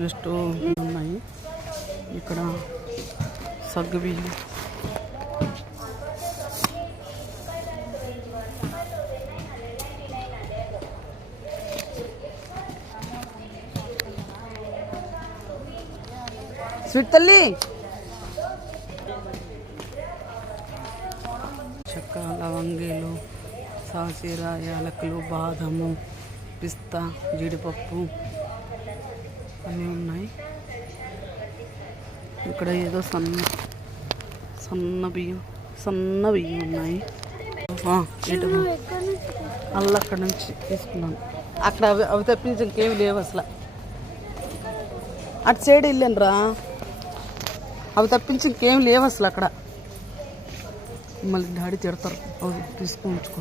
Just ఉన్నాయి. ఇక్కడ సగ్గుబియ్యం, స్వీట్ తల్లి, చెక్క, లవంగీలు, సాజీర, యాలకులు, బాదము, పిస్తా, జీడిపప్పు అన్నీ ఉన్నాయి. ఇక్కడ ఏదో సన్న బియ్యం ఉన్నాయి. ఇటు అల్లు అక్కడ నుంచి తీసుకున్నాను. అక్కడ అవి తప్పించి ఇంకేమి లేవు అసలు. అటు సైడ్ వెళ్ళాను రా, అవి తప్పించి ఇంకేం లేవు అసలు అక్కడ. మళ్ళీ డాడీ తిడతారు, అవి తీసుకొని ఉంచుకో.